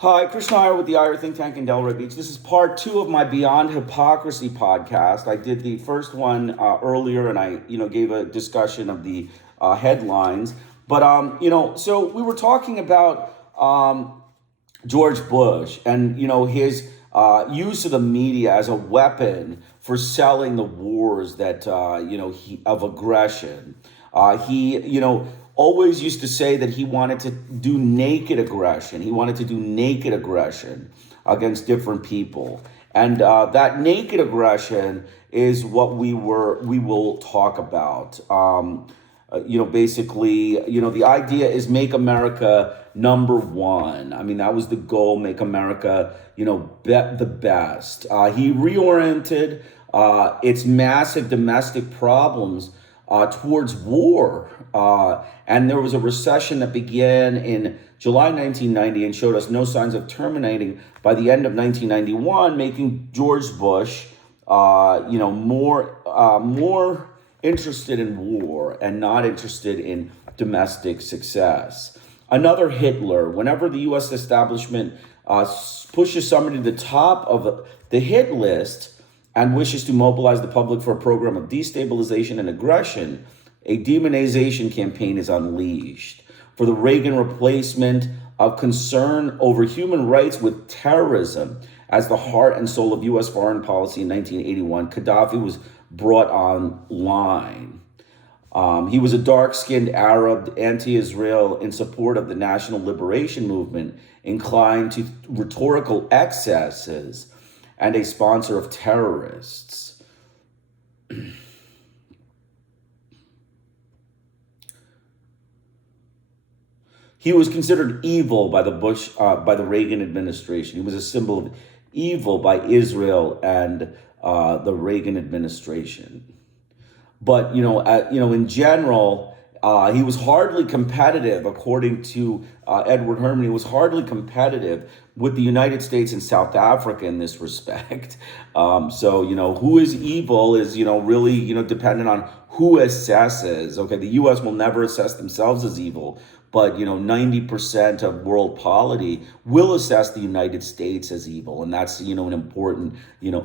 Hi, Krishna Iyer with the Iyer Think Tank in Delray Beach. This is part two of my Beyond Hypocrisy podcast. I did the first one earlier, and I, gave a discussion of the headlines. But so we were talking about George Bush and his use of the media as a weapon for selling the wars that of aggression. He always used to say that he wanted to do naked aggression. He wanted to do naked aggression against different people. And that naked aggression is what we will talk about. The idea is make America number one. I mean, that was the goal, make America, the best. He reoriented its massive domestic problems towards war. And there was a recession that began in July 1990 and showed us no signs of terminating by the end of 1991, making George Bush, more interested in war and not interested in domestic success. Another Hitler. Whenever the U.S. establishment pushes somebody to the top of the hit list and wishes to mobilize the public for a program of destabilization and aggression, a demonization campaign is unleashed. For the Reagan replacement of concern over human rights with terrorism as the heart and soul of U.S. foreign policy in 1981, Gaddafi was brought online. He was a dark-skinned Arab, anti-Israel, in support of the National Liberation Movement, inclined to rhetorical excesses, and a sponsor of terrorists. He was considered evil by the Reagan administration. He was a symbol of evil by Israel and the Reagan administration. But in general, he was hardly competitive, according to Edward Herman. He was hardly competitive with the United States and South Africa in this respect. Who is evil is really dependent on who assesses. Okay, the U.S. will never assess themselves as evil, but 90% of world polity will assess the United States as evil, and that's an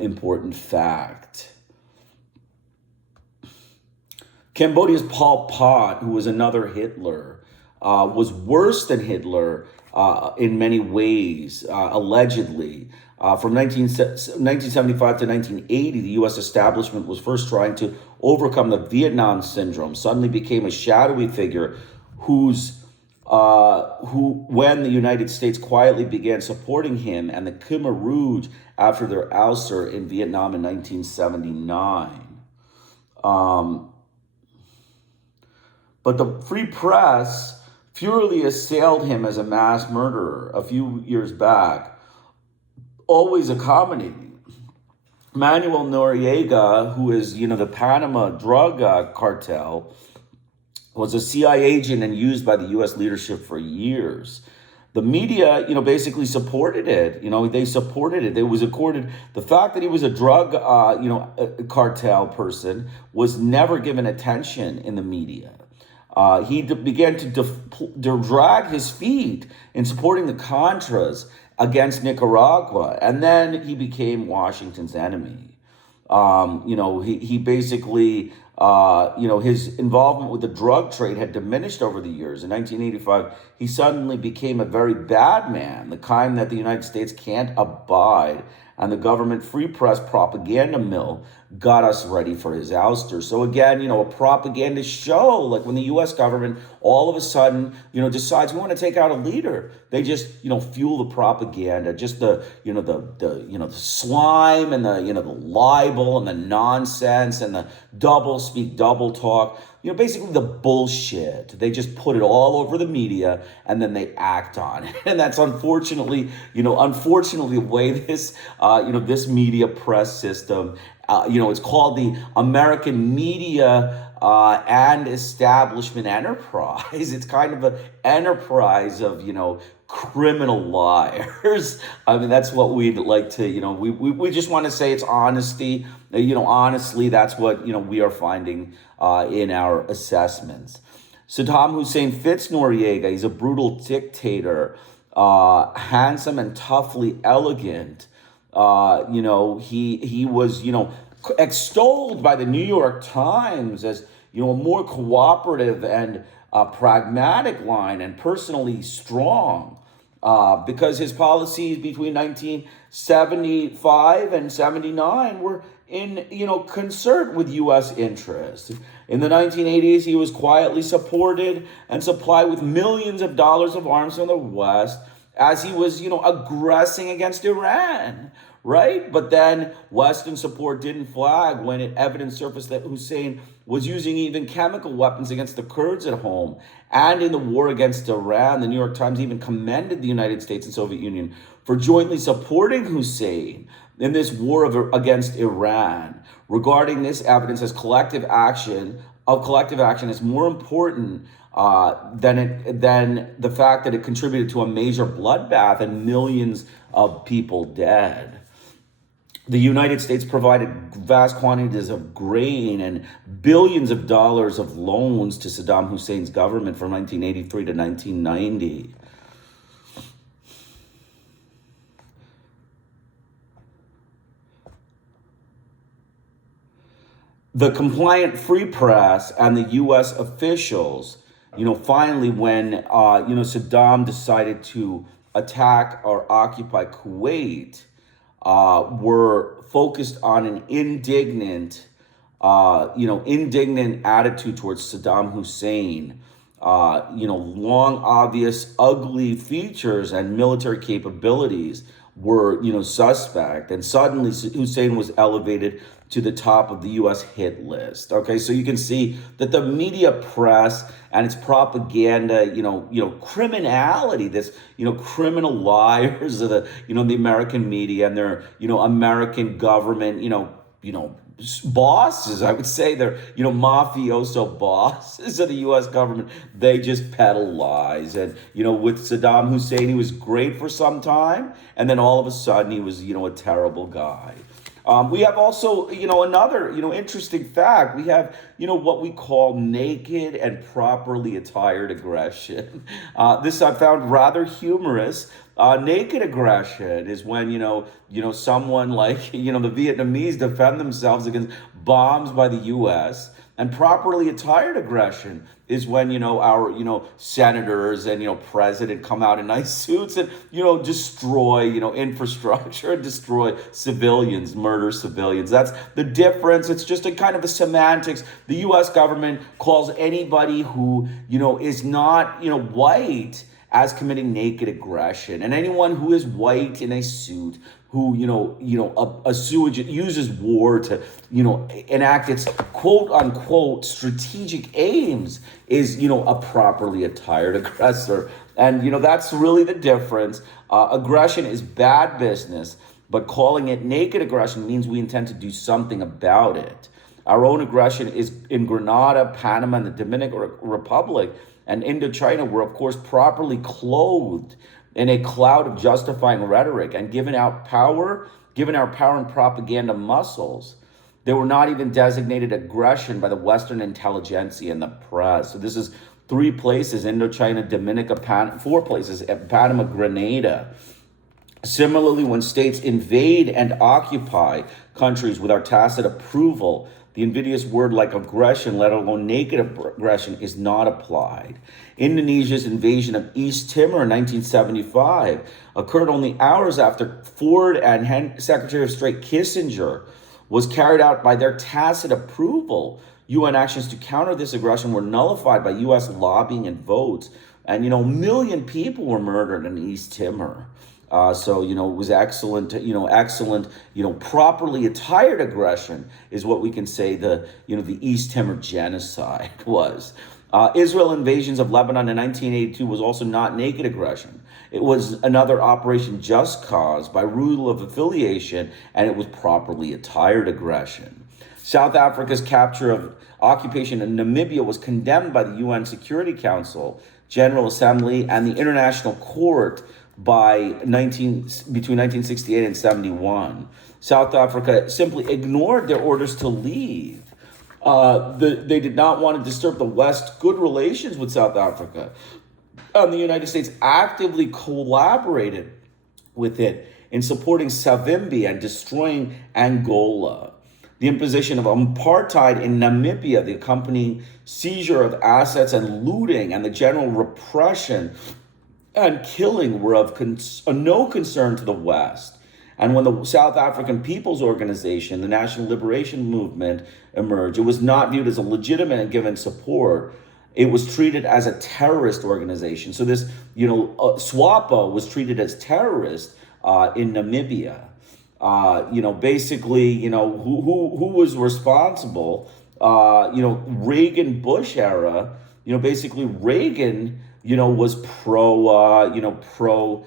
important fact. Cambodia's Pol Pot, who was another Hitler, was worse than Hitler in many ways, allegedly. From 1975 to 1980, the U.S. establishment was first trying to overcome the Vietnam syndrome, suddenly became a shadowy figure who, when the United States quietly began supporting him and the Khmer Rouge after their ouster in Vietnam in 1979. But the Free Press furiously assailed him as a mass murderer a few years back, always accommodating. Manuel Noriega, who is, the Panama drug cartel, was a CIA agent and used by the U.S. leadership for years. The media, basically supported it. They supported it. It was accorded. The fact that he was a drug, cartel person was never given attention in the media. He began to drag his feet in supporting the Contras against Nicaragua, and then he became Washington's enemy. He basically, his involvement with the drug trade had diminished over the years. In 1985, he suddenly became a very bad man, the kind that the United States can't abide. And the government Free Press propaganda mill got us ready for his ouster. So again, a propaganda show, like when the U.S. government all of a sudden, decides we want to take out a leader, they just, fuel the propaganda, just the slime and the libel and the nonsense and the double speak, double talk. Basically the bullshit. They just put it all over the media and then they act on it. And that's unfortunately the way this, this media press system, it's called the American media and establishment enterprise. It's kind of an enterprise of, criminal liars. I mean, that's what we'd like to, we just want to say it's honesty. Honestly, that's what, we are finding in our assessments. Saddam Hussein fits Noriega. He's a brutal dictator. handsome and toughly elegant. He was, extolled by the New York Times as, a more cooperative and pragmatic line and personally strong, because his policies between 1975 and 79 were in, concert with U.S. interests. In the 1980s, he was quietly supported and supplied with millions of dollars of arms from the West as he was, aggressing against Iran, right? But then Western support didn't flag when evidence surfaced that Hussein was using even chemical weapons against the Kurds at home. And in the war against Iran, the New York Times even commended the United States and Soviet Union for jointly supporting Hussein in this war against Iran, regarding this evidence as collective action is more important than the fact that it contributed to a major bloodbath and millions of people dead. The United States provided vast quantities of grain and billions of dollars of loans to Saddam Hussein's government from 1983 to 1990. The compliant free press and the U.S. officials, finally, when, Saddam decided to attack or occupy Kuwait, were focused on an indignant attitude towards Saddam Hussein. Long, obvious, ugly features and military capabilities were, suspect. And suddenly Hussein was elevated to the top of the U.S. hit list. Okay, so you can see that the media press and its propaganda, criminality, this, criminal liars of the, the American media and their, American government, bosses, I would say they're, mafioso bosses of the U.S. government. They just peddle lies. And, with Saddam Hussein, he was great for some time. And then all of a sudden he was, a terrible guy. We have also, another, interesting fact. We have, what we call naked and properly attired aggression. This I found rather humorous. Naked aggression is when, someone like, the Vietnamese defend themselves against bombs by the U.S. And properly attired aggression is when, our, senators and, president come out in nice suits and, destroy, infrastructure, destroy civilians, murder civilians. That's the difference. It's just a kind of a semantics. The U.S. government calls anybody who, is not, white as committing naked aggression. And anyone who is white in a suit, who, a sewage uses war to, enact its quote unquote strategic aims is, a properly attired aggressor. And, that's really the difference. Aggression is bad business, but calling it naked aggression means we intend to do something about it. Our own aggression is in Grenada, Panama, and the Dominican Republic, and Indochina were, of course, properly clothed in a cloud of justifying rhetoric and given our power and propaganda muscles. They were not even designated aggression by the Western intelligentsia and the press. So this is 3 places: Indochina, Dominica, 4 places, Panama, Grenada. Similarly, when states invade and occupy countries with our tacit approval, the invidious word like aggression, let alone naked aggression, is not applied. Indonesia's invasion of East Timor in 1975 occurred only hours after Ford and Secretary of State Kissinger was carried out by their tacit approval. UN actions to counter this aggression were nullified by U.S. lobbying and votes. And, a million people were murdered in East Timor. So, it was excellent, properly attired aggression is what we can say the East Timor genocide was. Israel invasions of Lebanon in 1982 was also not naked aggression. It was another Operation Just Cause by rule of affiliation, and it was properly attired aggression. South Africa's capture of occupation in Namibia was condemned by the UN Security Council, General Assembly, and the International Court between 1968 and 71. South Africa simply ignored their orders to leave. They did not want to disturb the West's good relations with South Africa. The United States actively collaborated with it in supporting Savimbi and destroying Angola. The imposition of apartheid in Namibia, the accompanying seizure of assets and looting, and the general repression and killing were of no concern to the West. And when the South African People's Organization, the National Liberation Movement, emerged, it was not viewed as a legitimate and given support. It was treated as a terrorist organization. So this, SWAPO was treated as terrorist in Namibia. Basically, who was responsible? Reagan Bush era. Basically Reagan, was pro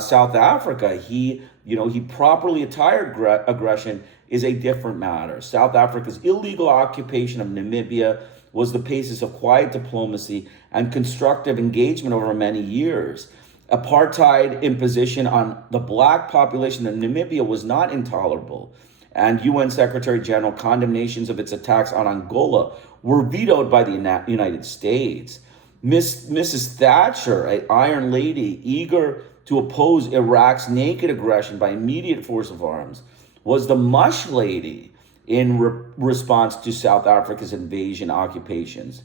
South Africa. He properly attired aggression is a different matter. South Africa's illegal occupation of Namibia was the basis of quiet diplomacy and constructive engagement over many years. Apartheid imposition on the black population of Namibia was not intolerable, and UN Secretary General condemnations of its attacks on Angola were vetoed by the United States. Mrs. Thatcher, an Iron Lady eager to oppose Iraq's naked aggression by immediate force of arms, was the Mush Lady in response to South Africa's invasion, occupations,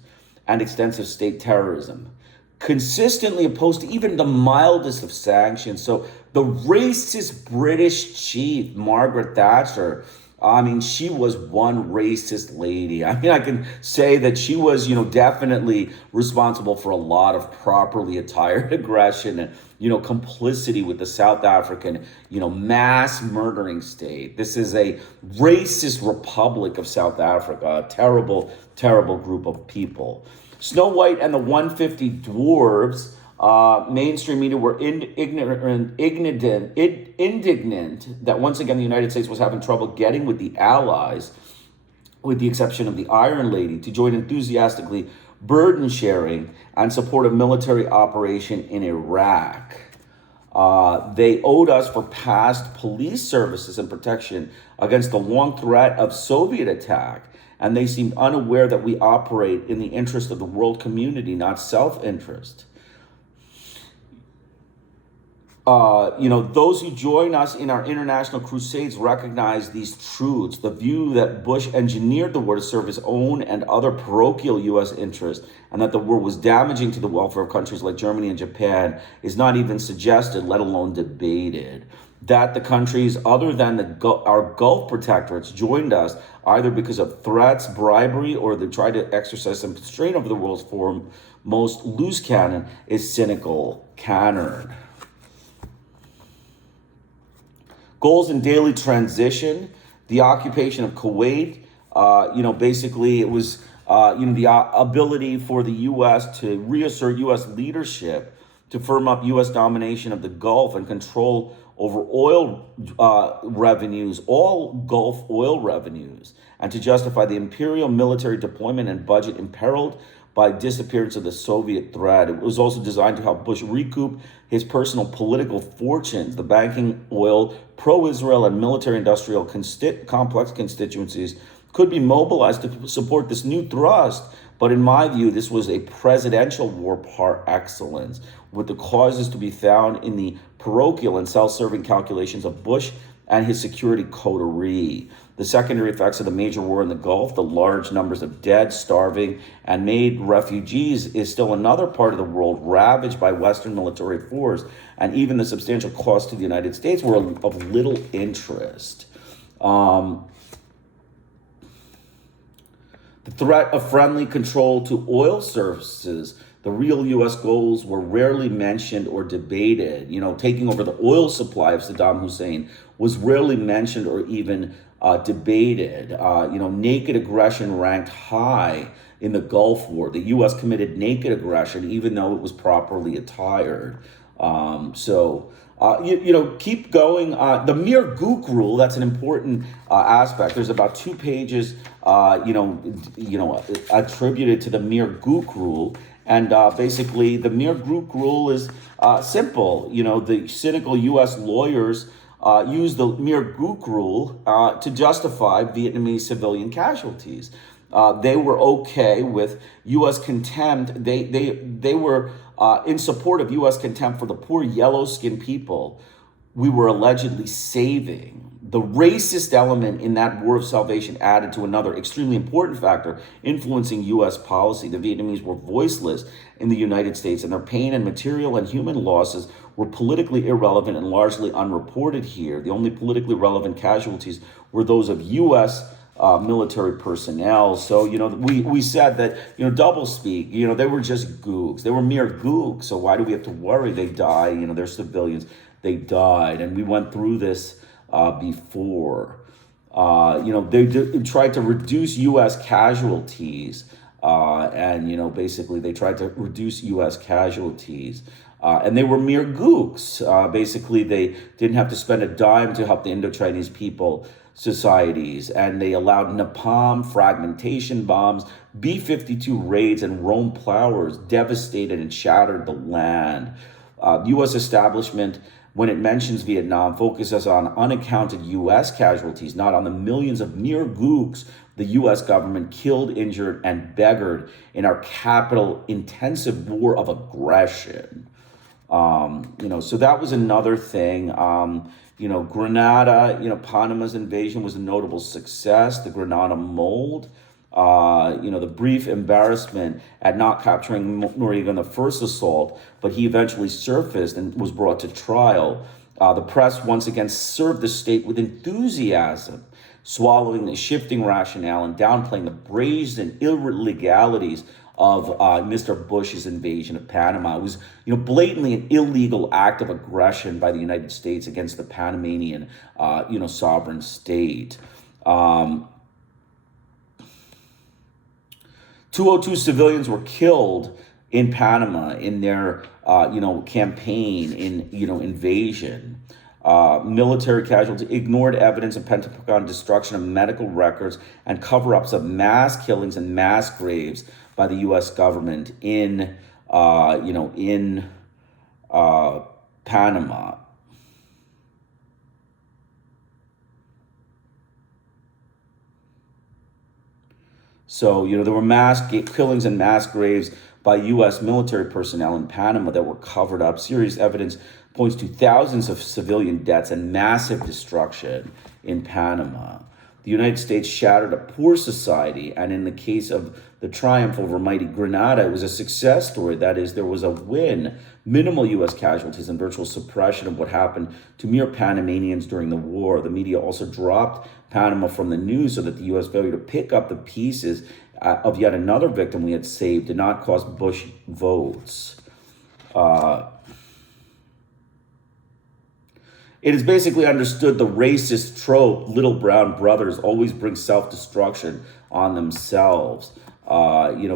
and extensive state terrorism, consistently opposed to even the mildest of sanctions. So the racist British chief, Margaret Thatcher, she was one racist lady. I can say that she was, definitely responsible for a lot of properly attired aggression and, complicity with the South African, mass murdering state. This is a racist republic of South Africa, a terrible, terrible group of people. Snow White and the 150 Dwarves, mainstream media were indignant that once again the United States was having trouble getting with the Allies, with the exception of the Iron Lady, to join enthusiastically burden sharing and support a military operation in Iraq. They owed us for past police services and protection against the long threat of Soviet attack, and they seemed unaware that we operate in the interest of the world community, not self-interest. Those who join us in our international crusades recognize these truths. The view that Bush engineered the war to serve his own and other parochial U.S. interests, and that the war was damaging to the welfare of countries like Germany and Japan, is not even suggested, let alone debated. That the countries other than our Gulf protectorates joined us either because of threats, bribery, or they tried to exercise some constraint over the world's foremost loose cannon is cynical canard. Goals in daily transition, the occupation of Kuwait, basically it was, the ability for the U.S. to reassert U.S. leadership, to firm up U.S. domination of the Gulf and control over oil revenues, all Gulf oil revenues, and to justify the imperial military deployment and budget imperiled by disappearance of the Soviet threat. It was also designed to help Bush recoup his personal political fortunes. The banking, oil, pro-Israel, and military-industrial complex constituencies could be mobilized to support this new thrust. But in my view, this was a presidential war par excellence, with the causes to be found in the parochial and self-serving calculations of Bush and his security coterie. The secondary effects of the major war in the Gulf, the large numbers of dead, starving, and made refugees, is still another part of the world ravaged by Western military force, and even the substantial cost to the United States were of little interest. The threat of friendly control to oil services, the real U.S. goals, were rarely mentioned or debated. Taking over the oil supply of Saddam Hussein was rarely mentioned or even debated. Naked aggression ranked high in the Gulf War. The U.S. committed naked aggression even though it was properly attired. Keep going. The mere gook rule, that's an important aspect. There's about 2 pages, attributed to the mere gook rule. And basically, the mere gook rule is simple. The cynical U.S. lawyers used the mere gook rule to justify Vietnamese civilian casualties. They were okay with U.S. contempt. They were in support of U.S. contempt for the poor yellow-skinned people we were allegedly saving. The racist element in that war of salvation added to another extremely important factor influencing U.S. policy. The Vietnamese were voiceless in the United States, and their pain and material and human losses were politically irrelevant and largely unreported here. The only politically relevant casualties were those of U.S. Military personnel. So, we said that, double speak, they were just gooks. They were mere gooks. So why do we have to worry? They die, they're civilians. They died. And we went through this before. They tried to reduce U.S. casualties. Basically they tried to reduce U.S. casualties. And they were mere gooks. Basically, they didn't have to spend a dime to help the Indo-Chinese people societies. And they allowed napalm, fragmentation bombs, B-52 raids, and Rome plowers devastated and shattered the land. U.S. establishment, when it mentions Vietnam, focuses on unaccounted U.S. casualties, not on the millions of mere gooks the U.S. government killed, injured, and beggared in our capital-intensive war of aggression. So that was another thing. Grenada, Panama's invasion was a notable success. The Grenada mold, the brief embarrassment at not capturing Noriega in the first assault, but he eventually surfaced and was brought to trial. The press once again served the state with enthusiasm, swallowing the shifting rationale and downplaying the brazen illegalities of Mr. Bush's invasion of Panama. It was, blatantly an illegal act of aggression by the United States against the Panamanian, sovereign state. 202 civilians were killed in Panama in their, campaign in, invasion. Military casualties, ignored evidence of Pentagon destruction of medical records and cover-ups of mass killings and mass graves by the U.S. government in Panama. So, there were mass killings and mass graves by U.S. military personnel in Panama that were covered up. Serious evidence points to thousands of civilian deaths and massive destruction in Panama. The United States shattered a poor society, and in the case of the triumph over mighty Grenada, it was a success story. That is, there was a win, minimal U.S. casualties, and virtual suppression of what happened to mere Panamanians during the war. The media also dropped Panama from the news so that the U.S. failure to pick up the pieces of yet another victim we had saved did not cost Bush votes. It is basically understood the racist trope, little brown brothers always bring self-destruction on themselves. You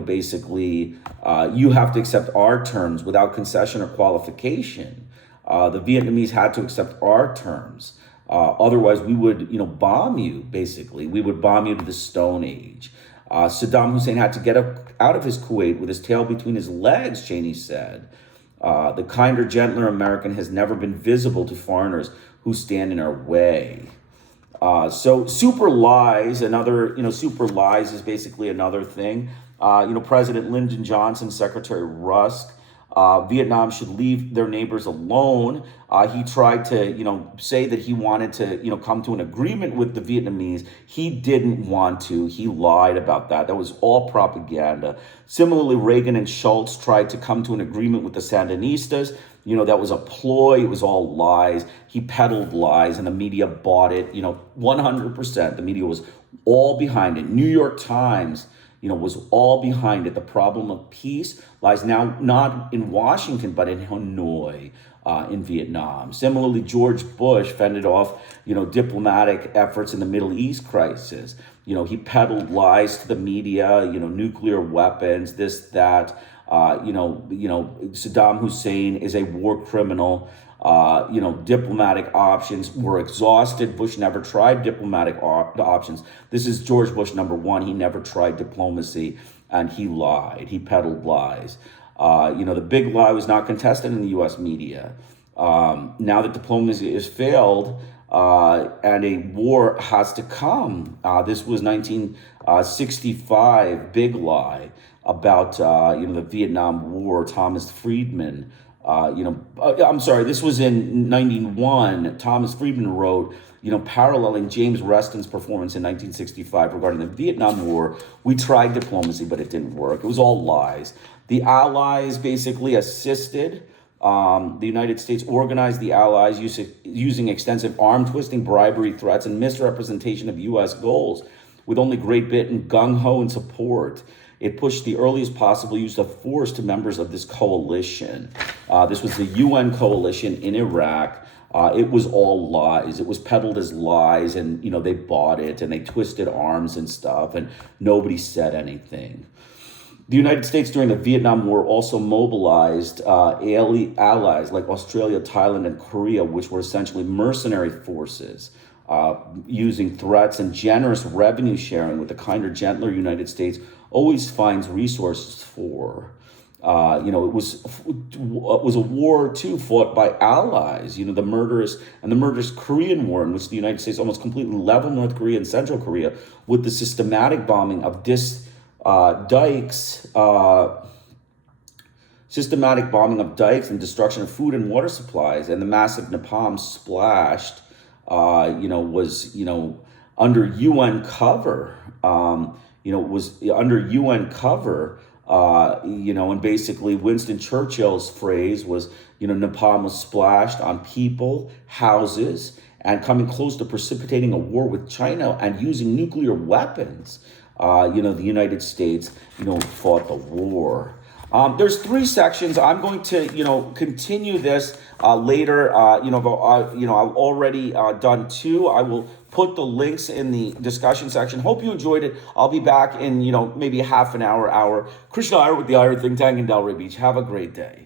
have to accept our terms without concession or qualification. The Vietnamese had to accept our terms. Otherwise, we would, bomb you, basically. We would bomb you to the Stone Age. Saddam Hussein had to get out of his Kuwait with his tail between his legs, Cheney said. The kinder, gentler American has never been visible to foreigners who stand in our way. So super lies, super lies is basically another thing. President Lyndon Johnson, Secretary Rusk, Vietnam should leave their neighbors alone. He tried to, say that he wanted to, come to an agreement with the Vietnamese. He didn't want to. He lied about that. That was all propaganda. Similarly, Reagan and Schultz tried to come to an agreement with the Sandinistas. That was a ploy. It was all lies. He peddled lies, and the media bought it, 100%. The media was all behind it. New York Times, was all behind it. The problem of peace lies now not in Washington, but in Hanoi, in Vietnam. Similarly, George Bush fended off, diplomatic efforts in the Middle East crisis. He peddled lies to the media, nuclear weapons, this, that. Saddam Hussein is a war criminal. Diplomatic options were exhausted. Bush never tried diplomatic options. This is George Bush #1. He never tried diplomacy, and he lied. He peddled lies. The big lie was not contested in the U.S. media. Now that diplomacy has failed, and a war has to come. This was 1965, big lie. about the Vietnam War. Thomas Friedman, I'm sorry, this was in '91. Thomas Friedman wrote, paralleling James Reston's performance in 1965 regarding the Vietnam War. We tried diplomacy, but it didn't work. It was all lies. The Allies basically assisted. The United States organized the Allies using extensive arm-twisting, bribery, threats, and misrepresentation of U.S. goals. With only Great Britain gung-ho in support, it pushed the earliest possible use of force to members of this coalition. This was the UN coalition in Iraq. It was all lies. It was peddled as lies, and they bought it, and they twisted arms and stuff, and nobody said anything. The United States during the Vietnam War also mobilized allies like Australia, Thailand, and Korea, which were essentially mercenary forces, using threats and generous revenue sharing with the kinder, gentler United States always finds resources for. It was a war too fought by allies. The murderous Korean War, in which the United States almost completely leveled North Korea and Central Korea with the systematic bombing of systematic bombing of dikes and destruction of food and water supplies, and the massive napalm splashed, was under UN cover. Was under UN cover. And basically Winston Churchill's phrase was, napalm was splashed on people, houses, and coming close to precipitating a war with China and using nuclear weapons. The United States, fought the war. There's 3 sections. I'm going to, continue this later. I've already done 2. I will put the links in the discussion section. Hope you enjoyed it. I'll be back in, maybe half an hour. Krishna Iyer with the Iyer Think Tank in Delray Beach. Have a great day.